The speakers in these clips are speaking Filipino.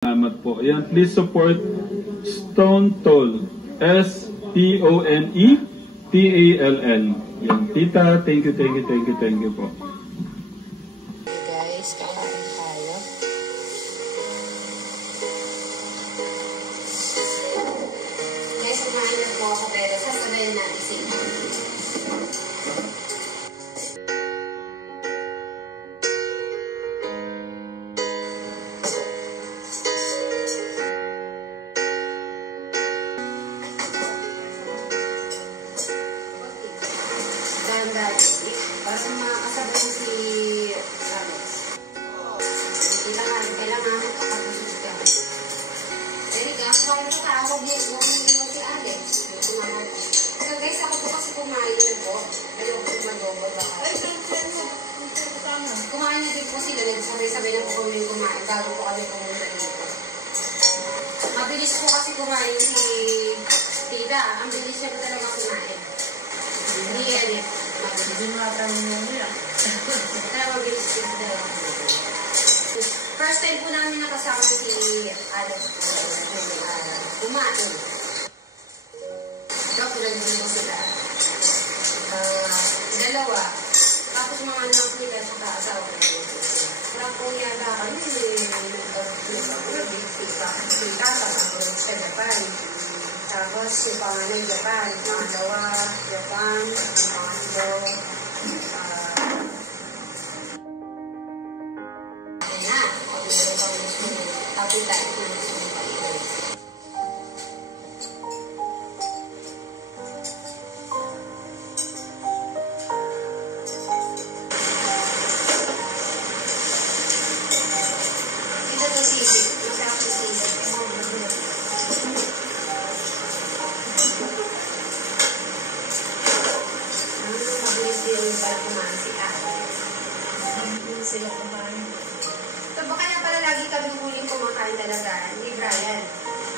Salamat po. Ayan, please support Stone Toll. STONETALL. Yan, tita, thank you po. Guys, kakain tayo. Guys, kumain na po ako pero sasabayin natin si para makakasabay si Alex. Kailangan makapagpapasok ka. Erika, kung nakahog yung si Alex. So guys, ako po kasi kumain na po. Ayoko po mag-dobo baka. Kumain na din po sila. Sabay-sabay na po kami kumain bago po kami pumunta dito. Mabilis po kasi kumain si Tita. Ang bilis niya po talaga kumain. Hindi yan eh. Hindi mo ata nung yan. First time po namin nakasama si Alex po. Kumain. Ito, pinag-ibig ko sila. Dalawa. Tapos mga anak nila sa asawa ko. Parang po yata kami sa Japan. Tapos yung panganay Japan. Pangalawa, Japan. Pangatlo, sila kumain. So, baka na pala lagi kami huling kumakain talaga ni Brian.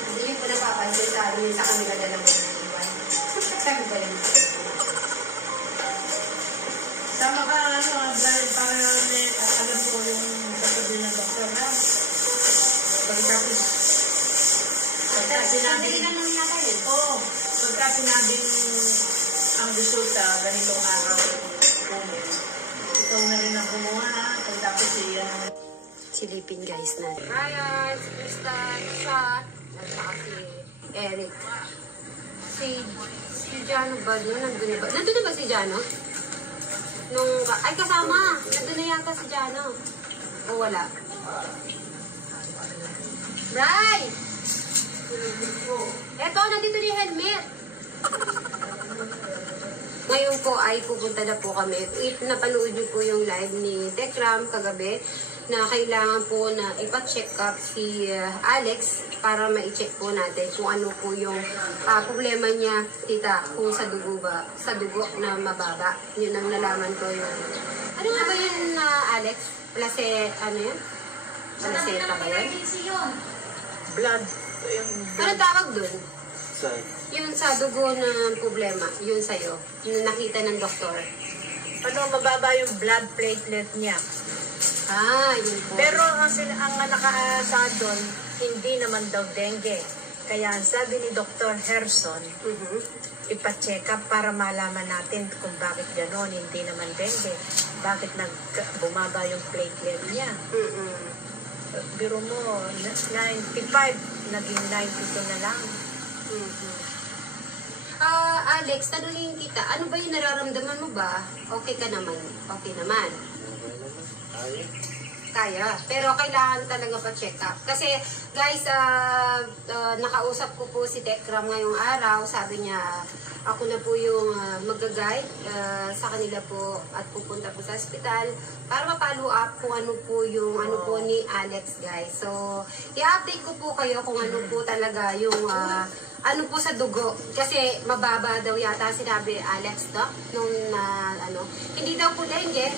Hindi niyo po napapansin sa amin sa kanila dalawa na iwan. Sabi ko lang. Sama ka, Brian, para alam ko yung sasabihin ng doktor na. Pagkatapos Sabi lang namin natin yun. Oo. Pagka sinabing ang resulta, ganitong araw, ikaw na rin ang kumuha na. Pagkatapos Silipin guys na. Ryan, si Tristan, siya, at saka si Eric. Si Jano ba doon? Nandun ba? Nandun na ba si Jano? Ay, kasama! Nandun na yata si Jano. O wala? Bray! Eto, nandito na yung helmet. Ngayon po ay pupunta na po kami. If napanood niyo po yung live ni Tekram kagabi, na kailangan po na ipa-check up si Alex para ma-check po natin kung ano po yung problema niya, tita, kung sa dugo ba, sa dugo na mababa. Yun ang nalaman ko yun. Ano nga ba yun, Alex? Ano yun? Placenta ba yun? blood. Ano tawag dun? Yun sa dugo ng problema, yun sa'yo, yung nakita ng doktor. Ano, mababa yung blood platelet niya. Yun po. Pero ang nakaasa doon, hindi naman daw dengue. Kaya sabi ni Dr. Herson, ipa-check up para malaman natin kung bakit gano'n, hindi naman dengue. Bakit bumaba yung platelet niya. Biro mo, 95, naging 92 na lang. Alex, tanungin kita, ano ba yung nararamdaman mo ba? Okay ka naman? Okay naman? Kaya. Pero kailangan talaga pa-check up. Kasi, guys, nakausap ko po si Tekram ngayong araw. Sabi niya, ako na po yung mag-guide sa kanila po at pupunta po sa hospital para ma-follow up kung ano po yung ano po ni Alex, guys. So, i-update ko po kayo kung ano po talaga yung ano po sa dugo. Kasi mababa daw yata sinabi Alex, no? Nung hindi daw po dengue.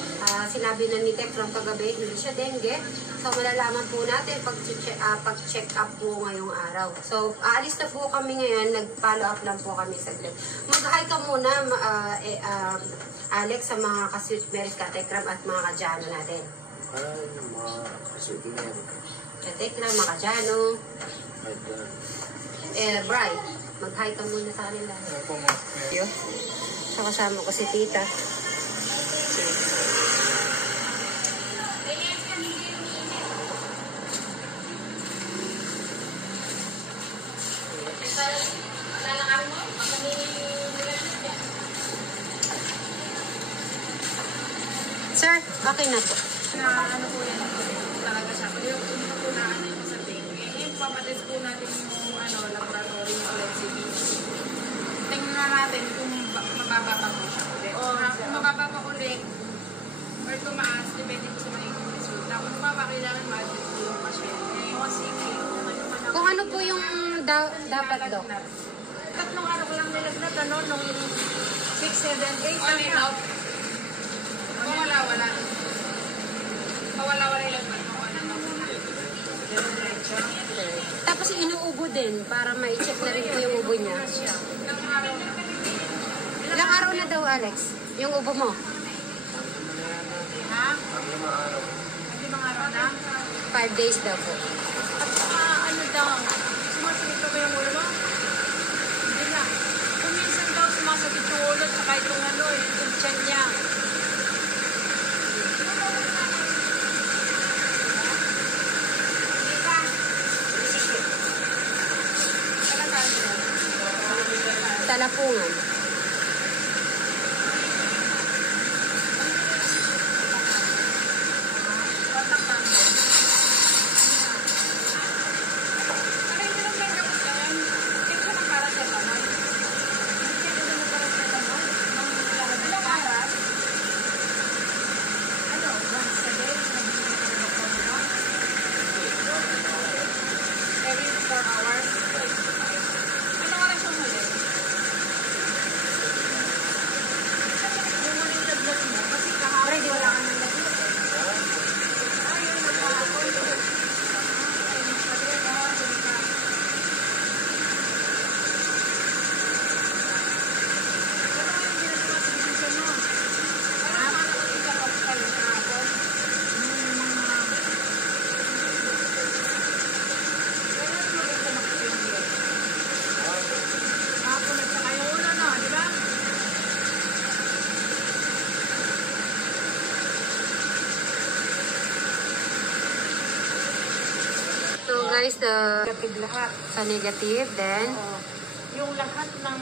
Sinabi na ni Tekram kagabi, hindi siya dengue. So, malalaman po natin pag-check up po ngayong araw. So, aalis na po kami ngayon. Nag-follow up lang po kami saglit. Mag-hi ka muna, Alex, sa mga ka-Sweet Marys, ka-Tekram at mga ka-Jano natin. Mga ka-Sweet Marys. Katekla, Makajano. Bri, mag-hi ka muna sa kanila. Yo. So, kasama ko si Tita. Sir, okay na po. Na ano po yan talaga siya. Pero yung po na ano yung sa dengue, papatest po natin yung laboratory yung flexibility. Tingnan na natin kung mababa pa po siya ulit. Kung mababa pa ulit, or tumaas, depende po sa magiging resulta. Kung mababa, kailangan ma-admit po yung pasyente. Kung ano po yung dapat, Dok? Tatlong araw ko lang nilagnat, nung 6, 7, 8. On and off. Pawala-wala. Pawala-wala lang ba? Tapos inuubo din para ma-check na rin po yung ubo niya. Ilang araw na daw, Alex? Yung ubo mo? Ha? Hindi mga araw na? 5 days daw po. At saka ano daw, sumasakit pa ba yung ulo mo? Hindi na. Kung minsan daw sumasakit yung ulo at saka itong yung tiyan niya. Talapungan. Guys, Negative lahat. sa negative, then Yung lahat ng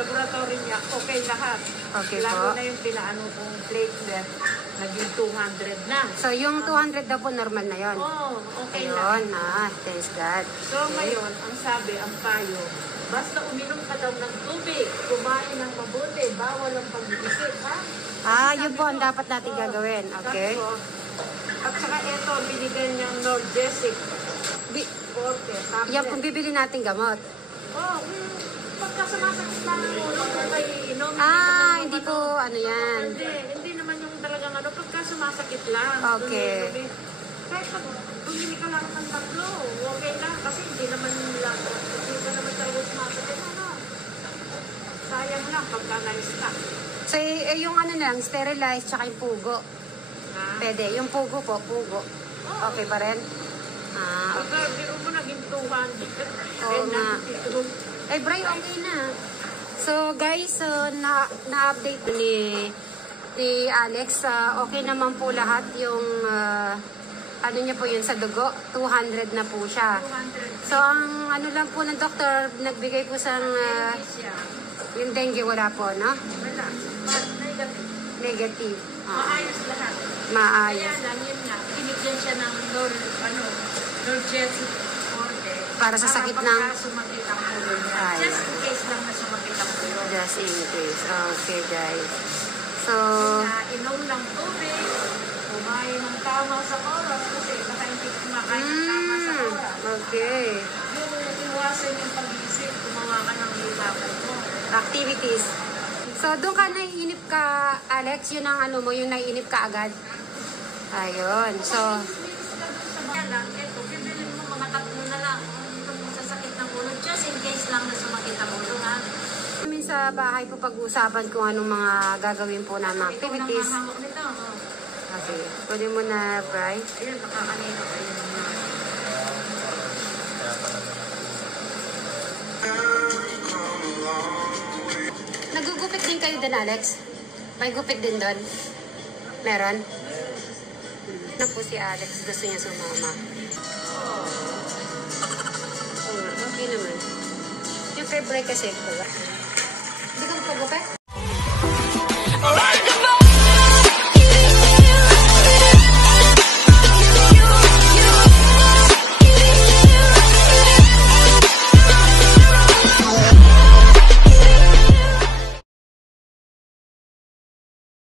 laboratory niya, okay lahat. Okay Lalo po. na yung pinaano kong platelet, naging 200 na. So, yung 200 daw po normal na yon. Oo, okay na. Ayun, thanks God. So ngayon, ang sabi, ang payo, basta uminom ka daw ng tubig, kumain ng mabuti, bawal ang pag-iisip, ha? Yun po ang dapat natin gagawin. Okay? Tapos, at saka ito, binigyan niyang Norgesic. Forte. Tapos, Yan kung bibili natin gamot. pagka sumasakit lang ang ulo, kung kayo inom, Hindi po, yan. Hindi naman yung talagang pagka sumasakit lang. Okay. Kahit pag bumili ka lang ng tatlo, okay lang. Kasi hindi naman talaga sumasakit. Sayang lang pagka na-stock. So, yung lang, sterilize, tsaka yung pugo. Pwede. Yung pugo po, pugo. Okay pa rin? Pagka biro mo naging 200. Oo nga. Bray, okay na. So, guys, na-update ni Alex. Okay naman po lahat yung, niya po yun sa dugo. 200 na po siya. 200. So, ang lang po ng doktor, nagbigay po sa yung dengue, wala po, no? Wala. Negative. Negative. Maayos lahat. Maayos. Kaya lang, yun nga, binigyan siya ng Norgesic Forte. Para sa sakit ng... Para sumakit ang ulo niya. Ayun. Just in case lang na sumakit ang ulo. Just in case. Okay, guys. So, Inom ng tubig, kumain ng tama sa oras kasi baka hindi kumakain ng tama sa oras. okay. Yung iwasan yung pag-iisip, gumawa ka ng lilapan mo. Activities. So, doon ka naiinip ka, Alex, yun ang mo, yung naiinip ka agad. Ayun. So, Kaya lang, eto, bibilin mo mga tatlo na lang. Kung sa sakit ng ulo, just in case lang na sumakit ang ulo, ha? kami sa bahay po pag-uusapan kung anong mga gagawin po na mga activities. Ikaw nang hahawak nito. Okay. Pwede mo na, Bri. Ayun, nakakanino. Ayun. sa'yo din, Alex? May gupit din doon? Meron? Ano po si Alex? Gusto niya sumama. Oo nga, okay naman. Yung favorite kasi ko ba? Hindi ka magpagupit?